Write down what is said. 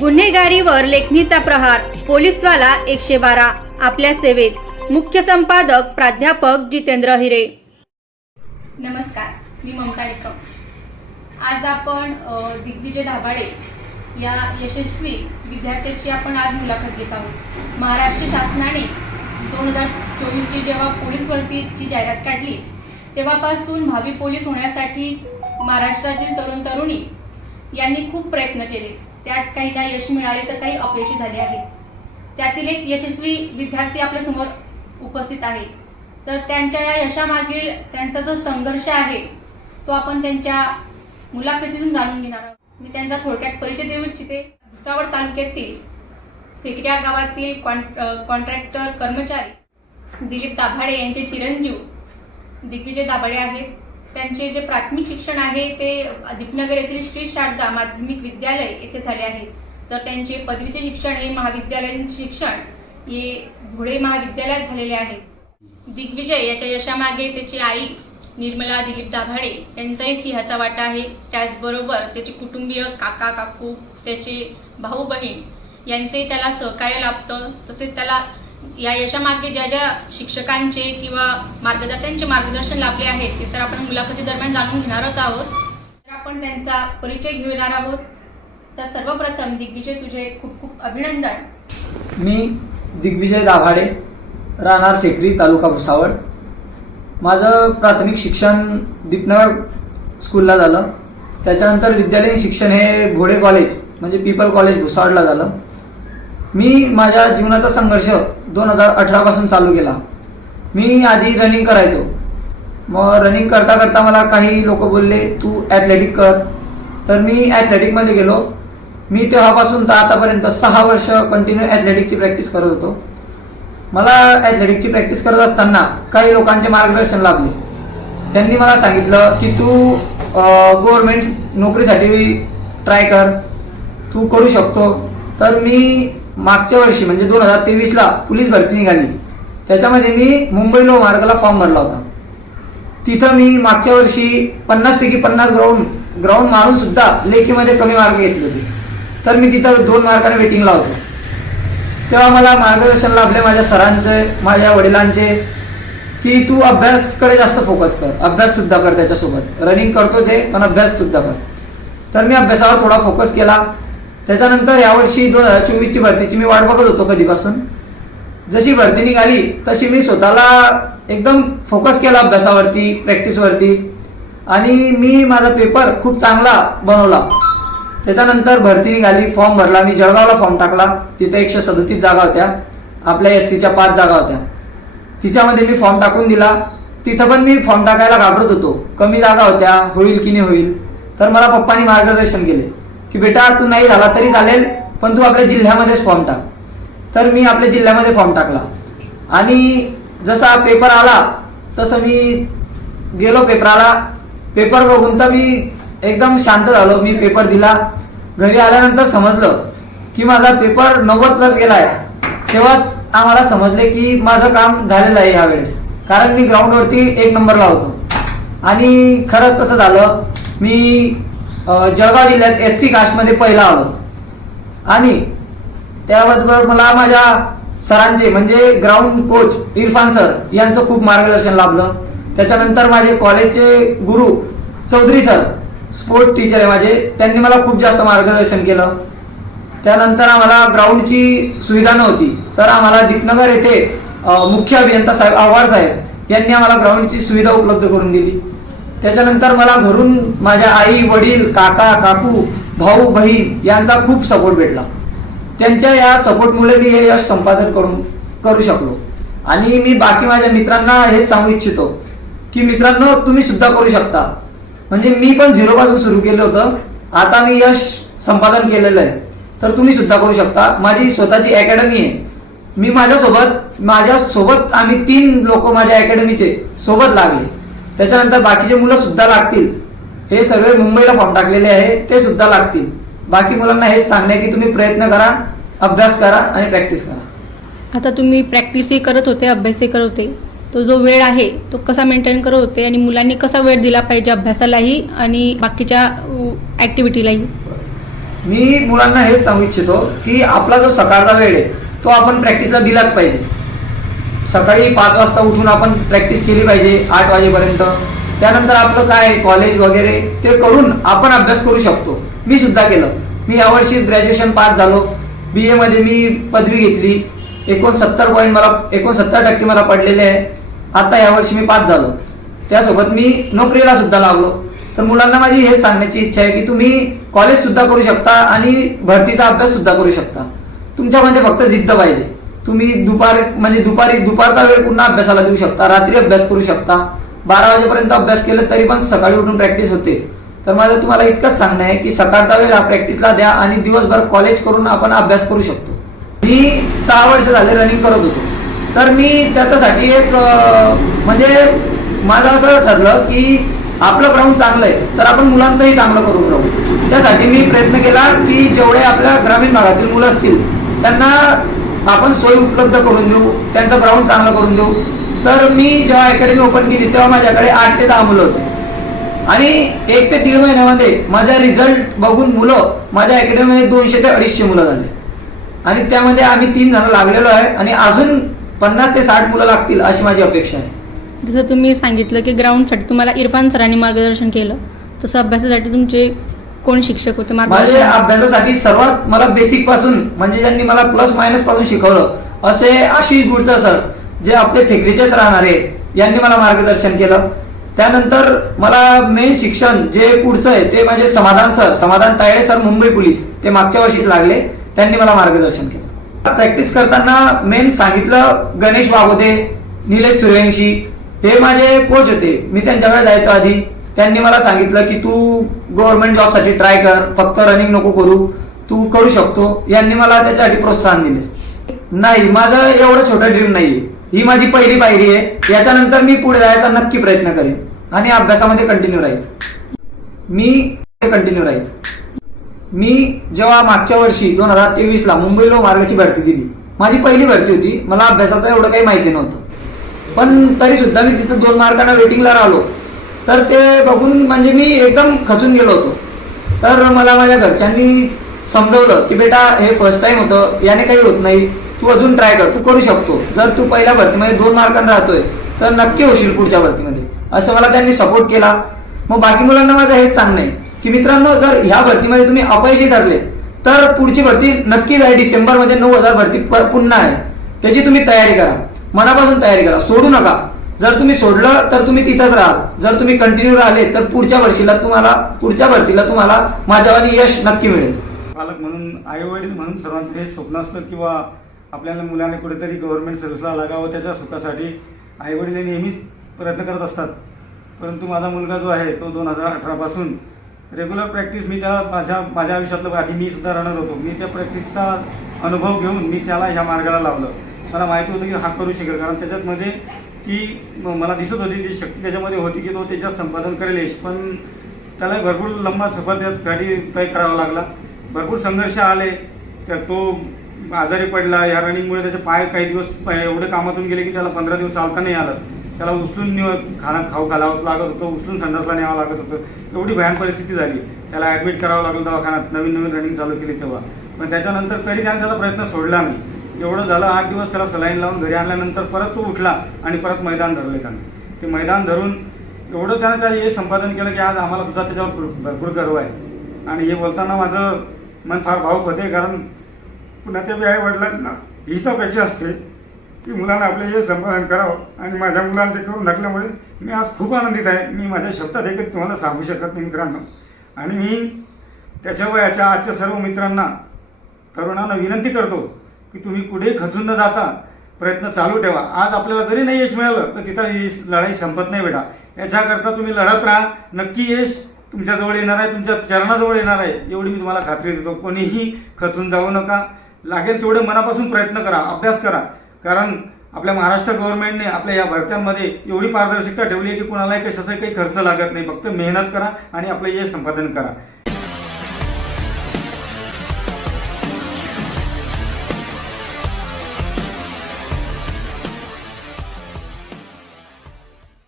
गुन्हेगारीवर लेखणीचा प्रहार पोलीसवाला एकशे बारा आपल्या सेवेत. मुख्य संपादक प्राध्यापक जितेंद्र हिरे. नमस्कार मी ममता टिकम आज आपण दिग्विजय दाभाडे या यशस्वी विद्यार्थ्याची आपण आज मुलाखत घेत आहोत. महाराष्ट्र शासनाने दोन हजार चोवीसची जेव्हा पोलीस भरतीची जाहिरात काढली तेव्हापासून भावी पोलीस होण्यासाठी महाराष्ट्रातील तरुण तरुणी यांनी खूप प्रयत्न केले. त्यात काहींना यश मिळाले तर काही अपयशी झाले आहेत. त्यातील एक यशस्वी विद्यार्थी आपल्यासमोर उपस्थित आहे. तर त्यांच्या या यशामागील त्यांचा जो संघर्ष आहे तो आपण त्यांच्या मुलाखतीतून जाणून घेणार आहोत. मी त्यांचा थोडक्यात परिचय देऊ इच्छिते. भुसावळ तालुक्यातील फेकड्या गावातील कॉन- कॉन्ट्रॅक्टर कर्मचारी दिलीप दाभाडे यांचे चिरंजीव दिग्विजय दाभाडे आहेत. त्यांचे जे प्राथमिक शिक्षण आहे ते दीपनगर येथील श्री शारदा माध्यमिक विद्यालय येथे झाले आहे. तर त्यांचे पदवीचे शिक्षण हे महाविद्यालयीन शिक्षण हे धुळे महाविद्यालयात झालेले आहे. दिग्विजय याच्या यशामागे त्याची आई निर्मला दिलीप दाभाडे यांचाही सिंहाचा वाटा आहे. त्याचबरोबर त्याचे कुटुंबीय काका काकू त्याचे भाऊ बहीण यांचेही त्याला सहकार्य लाभतं. तसेच त्याला या यशामागे ज्या ज्या शिक्षकांचे किंवा मार्गदर्शकांचे मार्गदर्शन लाभले आहेत ते तर आपण मुलाखती दरम्यान जाणून घेणार आहोत. तर आपण त्यांचा परिचय घेणार आहोत. तर सर्वप्रथम दिग्विजय तुझे खूप खूप अभिनंदन. मी दिग्विजय दाभाडे राहणार फेकरी तालुका भुसावळ. माझं प्राथमिक शिक्षण दीपनगर स्कूलला झालं. त्याच्यानंतर विद्यालयीन शिक्षण हे घोडे कॉलेज म्हणजे पीपल कॉलेज भुसावळला झालं. मी माझ्या जीवनाचा संघर्ष दोन हजार अठरापासून चालू केला. मी आधी रनिंग करायचो. मग रनिंग करता करता मला काही लोक बोलले तू ॲथलेटिक कर. तर मी ॲथलेटिकमध्ये गेलो. मी तेव्हापासून तर आतापर्यंत सहा वर्ष कंटिन्यू ॲथलेटिकची प्रॅक्टिस करत होतो. मला ॲथलेटिकची प्रॅक्टिस करत असताना काही लोकांचे मार्गदर्शन लाभले. त्यांनी मला सांगितलं की तू गव्हर्मेंट नोकरीसाठी ट्राय कर. तू करू शकतो. तर मी मागच्या वर्षी म्हणजे दोन हजार तेवीसला पोलीस भरती निघाली. त्याच्यामध्ये मी मुंबई लो मार्गाला फॉर्म भरला होता. तिथं मी मागच्या वर्षी पन्नासपैकी पन्नास ग्राउंड ग्राउंड मारून सुद्धा लेखीमध्ये कमी मार्क घेतले होते. तर मी तिथं दोन मार्काने वेटिंगला होतो. तेव्हा मला मार्गदर्शन लाभले माझ्या सरांचे माझ्या वडिलांचे की तू अभ्यासकडे जास्त फोकस कर. अभ्याससुद्धा कर त्याच्यासोबत. रनिंग करतोच आहे पण अभ्याससुद्धा कर. तर मी अभ्यासावर थोडा फोकस केला. त्याच्यानंतर यावर्षी दोन हजार चोवीसची भरतीची मी वाट बघत होतो कधीपासून. जशी भरती निघाली तशी मी स्वतःला एकदम फोकस केला अभ्यासावरती प्रॅक्टिसवरती आणि मी माझा पेपर खूप चांगला बनवला. त्याच्यानंतर भरती निघाली फॉर्म भरला मी जळगावला फॉर्म टाकला. तिथे एकशे सदोतीस जागा होत्या. आपल्या एस सीच्या पाच जागा होत्या. तिच्यामध्ये मी फॉर्म टाकून दिला. तिथं पण मी फॉर्म टाकायला घाबरत होतो. कमी जागा होत्या होईल की नाही होईल. तर मला पप्पानी मार्गदर्शन केले. की बेटा तू नाही झाला तरी चालेल पण तू आपल्या जिल्ह्यामध्येच फॉर्म टाक. तर मी आपल्या जिल्ह्यामध्ये फॉर्म टाकला. आणि जसा पेपर आला तसं मी गेलो पेपराला. पेपर बघून तर मी एकदम शांत झालो. मी पेपर दिला. घरी आल्यानंतर समजलं की माझा पेपर नव्वद प्लस गेला आहे तेव्हाच आम्हाला समजले की माझं काम झालेलं आहे ह्यावेळेस कारण मी ग्राउंडवरती एक नंबरला होतो. आणि खरंच तसं झालं. मी जळगाव जिल्ह्यात एस सी कास्टमध्ये पहिला आलो. आणि त्याबरोबर मला माझ्या सरांचे म्हणजे ग्राउंड कोच इरफान सर यांचं खूप मार्गदर्शन लाभलं. त्याच्यानंतर माझे कॉलेजचे गुरु चौधरी सर स्पोर्ट टीचर आहे माझे त्यांनी मला खूप जास्त मार्गदर्शन केलं. त्यानंतर आम्हाला ग्राउंडची सुविधा नव्हती तर आम्हाला दीपनगर येथे मुख्य अभियंता साहेब आव्हाड साहेब यांनी आम्हाला ग्राउंडची सुविधा उपलब्ध करून दिली. त्याच्यानंतर मला घरून माझ्या आई वडील काका काकू भाऊ बहीण यांचा खूप सपोर्ट भेटला. त्यांच्या या सपोर्टमुळे मी हे यश संपादन करून करू शकलो. आणि मी बाकी माझ्या मित्रांना हे सांगू इच्छितो की मित्रांनो तुम्ही सुद्धा करू शकता. म्हणजे मी पण झिरोपासून सुरू केलं होतं. आता मी यश संपादन केलेलं आहे. तर तुम्ही सुद्धा करू शकता. माझी स्वतःची अकॅडमी आहे. मी माझ्यासोबत माझ्यासोबत आम्ही तीन लोक माझ्या अकॅडमीचे सोबत लागले. त्याच्यानंतर बाकीचे मुलं सुद्धा लागतील. हे सगळे मुंबईला फॉर्म टाकलेले आहे ते सुद्धा लागतील. बाकी मुलांना हेच सांगणे की तुम्ही प्रयत्न करा अभ्यास करा आणि प्रॅक्टिस करा. आता तुम्ही प्रॅक्टिसही करत होते अभ्यासही करत होते. तो जो वेळ आहे तो कसा मेंटेन करत होते आणि मुलांनी कसा वेळ दिला पाहिजे अभ्यासालाही आणि बाकीच्या ॲक्टिव्हिटीलाही मी मुलांना हेच सांगू इच्छितो की आपला जो सकाळचा वेळ आहे तो आपण प्रॅक्टिसला दिलाच पाहिजे. सकाळी पाच वाजता उठून आपण प्रॅक्टिस केली पाहिजे आठ वाजेपर्यंत. त्यानंतर आपलं काय कॉलेज वगैरे ते करून आपण अभ्यास करू शकतो. मी सुद्धा केलं. मी यावर्षी ग्रॅज्युएशन पास झालो. बी एमध्ये मी पदवी घेतली. एकोणसत्तर पॉईंट मला एकोणसत्तर टक्के मला पडलेले आहे. आता यावर्षी मी पास झालो. त्यासोबत मी नोकरीला सुद्धा लागलो. तर मुलांना माझी हेच सांगण्याची इच्छा आहे की तुम्ही कॉलेज सुद्धा करू शकता आणि भरतीचा अभ्यास सुद्धा करू शकता. तुमच्यामध्ये फक्त जिद्द पाहिजे. तुम्ही दुपार म्हणजे दुपारी दुपारचा वेळ पुन्हा अभ्यासाला देऊ शकता. रात्री अभ्यास करू शकता. बारा वाजेपर्यंत अभ्यास केलं तरी पण सकाळी उठून प्रॅक्टिस होते. तर माझं तुम्हाला इतकंच सांगणं आहे की सकाळचा वेळ हा प्रॅक्टिसला द्या आणि दिवसभर कॉलेज करून आपण अभ्यास करू शकतो. मी सहा वर्ष झाले रनिंग करत होतो. तर मी त्याच्यासाठी एक म्हणजे माझं असं ठरलं की आपलं ग्राउंड चांगलं आहे तर आपण मुलांचंही चांगलं करून राहू त्यासाठी मी प्रयत्न केला की जेवढे आपल्या ग्रामीण भागातील मुलं असतील त्यांना आपण सोय उपलब्ध करून देऊ त्यांचं ग्राउंड चांगलं करून देऊ. तर मी जेव्हा अकॅडमी ओपन केली तेव्हा माझ्याकडे आठ ते दहा मुलं होते. आणि एक ते दीड महिन्यामध्ये माझा रिझल्ट बघून मुलं माझ्या अकॅडमीमध्ये दोनशे ते अडीचशे मुलं झाले. आणि त्यामध्ये आम्ही तीन जण लागलेलो आहे आणि अजून पन्नास ते साठ मुलं लागतील अशी माझी अपेक्षा आहे. जसं तुम्ही सांगितलं की ग्राउंडसाठी तुम्हाला इरफान सरांनी मार्गदर्शन केलं तसं अभ्यासासाठी तुमचे कोण शिक्षक होते? माझ्या अभ्यासासाठी सर्वात मला बेसिकपासून म्हणजे ज्यांनी मला प्लस मायनसपासून शिकवलं असे आशिष गुडचा सर जे आपले ठेकरीचेच राहणारे यांनी मला मार्गदर्शन केलं. त्यानंतर मला मेन शिक्षण जे पुढचं आहे ते माझे समाधान सर समाधान तायडे सर मुंबई पोलीस ते मागच्या वर्षीच लागले. त्यांनी मला मार्गदर्शन केलं. प्रॅक्टिस करताना मेन सांगितलं गणेश वागोदे निलेश सूर्यवंशी हे माझे कोच होते. मी त्यांच्याकडे जायचो आधी. त्यांनी मला सांगितलं की तू गव्हर्नमेंट जॉबसाठी ट्राय कर फक्त रनिंग नको करू तू करू शकतो. यांनी मला त्याच्यासाठी प्रोत्साहन दिले. नाही माझं एवढं छोटं ड्रीम नाहीये. ही माझी पहिली पायरी आहे. याच्यानंतर मी पुढे जायचा नक्की प्रयत्न करेन. आणि अभ्यासामध्ये कंटिन्यू राहील. मी कंटिन्यू राहील. मी जेव्हा मागच्या वर्षी दोन हजार तेवीस ला मुंबईला मार्गाची भरती दिली माझी पहिली भरती होती. मला अभ्यासाचं एवढं काही माहिती नव्हतं. पण तरी सुद्धा मी तिथं दोन मार्कांना वेटिंगला राहिलो. तर ते बघून म्हणजे मी एकदम खचून गेलो होतो. तर मला माझ्या घरच्यांनी समजवलं की बेटा हे फर्स्ट टाइम होतं. याने काही होत नाही. तू अजून ट्राय कर. तू करू शकतो. जर तू पहिल्या भरतीमध्ये दोन मार्कांना राहतोय तर नक्की होशील पुढच्या भरतीमध्ये. असं मला त्यांनी सपोर्ट केला. मग बाकी मुलांना माझं हेच सांगणं आहे की मित्रांनो जर ह्या भरतीमध्ये तुम्ही अपयशी ठरले तर पुढची भरती नक्कीच आहे डिसेंबरमध्ये नऊ हजार भरती पर- पुन्हा आहे. त्याची तुम्ही तयारी करा. मनापासून तयारी करा. सोडू नका. जर तुम्ही सोडलं तर तुम्ही तिथंच राहाल. जर तुम्ही कंटिन्यू राहिले तर पुढच्या वर्षीला तुम्हाला पुढच्या भरतीला तुम्हाला माझ्यावानी यश नक्की मिळेल. पालक म्हणून आई वडील म्हणून सर्वांचं हे स्वप्न असतं किंवा आपल्याला मुलाने कुठेतरी गव्हर्नमेंट सर्व्हिसला लागावं त्याच्या सुखासाठी आई वडील नेहमीच प्रयत्न करत असतात. परंतु माझा मुलगा जो आहे तो दोन हजार अठरापासून रेग्युलर प्रॅक्टिस मी त्याला माझ्या माझ्या आयुष्यातलं आधी मी सुद्धा रनर होतो. मी त्या प्रॅक्टिसचा अनुभव घेऊन मी त्याला ह्या मार्गाला लावलं. मला माहिती होतं की हा करू शकेल कारण त्याच्यातमध्ये ती मला दिसत होती ती शक्ती त्याच्यामध्ये होती की तो त्याच्यात संपादन करेल यश. पण त्याला भरपूर लंबा सफर त्यासाठी तय करावा लागला. भरपूर संघर्ष आले. तर तो आजारी पडला. या रनिंगमुळे त्याचे पाय काही दिवस पाय एवढे कामातून गेले की त्याला पंधरा दिवस चालता नाही आलं. त्याला उचलून निव- खाना खाऊ घालावं लागत होतं उचलून संडासला न्यावं लागत होतं. एवढी भयान परिस्थिती झाली. त्याला ॲडमिट करावं लागलं दवाखान्यात. नवीन नवीन रनिंग चालू केली तेव्हा. पण त्याच्यानंतर तरी त्याने त्याचा प्रयत्न सोडला नाही. एवढं झालं आठ दिवस त्याला सलाईन लावून घरी आणल्यानंतर परत तो उठला आणि परत मैदान धरले त्याने. ते मैदान धरून एवढं त्यानं त्या हे संपादन केलं की आज आम्हाला सुद्धा त्याच्यावर भरपूर गर्व आहे. आणि हे बोलताना माझं मन फार भावुक होते कारण पुन्हा त्या आई वडिलांना हीच अपेक्षा असते की मुलांना आपलं हे संपादन करावं आणि माझ्या मुलांना ते करून टाकल्यामुळे मी आज खूप आनंदित आहे. मी माझ्या शब्दात एकच तुम्हाला सांगू शकत नाही मित्रांनो. आणि मी त्याच्या वयाच्या आजच्या सर्व मित्रांना तरुणांना विनंती करतो की तुम्ही कुठेही खचून न जाता प्रयत्न चालू ठेवा. आज आपल्याला जरी नाही यश मिळालं तर तिथं यश लढाई संपत नाही बेटा. याच्याकरता तुम्ही लढत राहा. नक्की यश तुमच्याजवळ येणार आहे तुमच्या चरणाजवळ येणार आहे एवढी मी तुम्हाला खात्री देतो. कोणीही खचून जाऊ नका. लागेल तेवढे मनापासून प्रयत्न करा अभ्यास करा. कारण आपल्या महाराष्ट्र गव्हर्नमेंटने आपल्या या भरत्यांमध्ये एवढी पारदर्शकता ठेवली आहे की कोणालाही कशाचा काही खर्च लागत नाही. फक्त मेहनत करा आणि आपलं यश संपादन करा.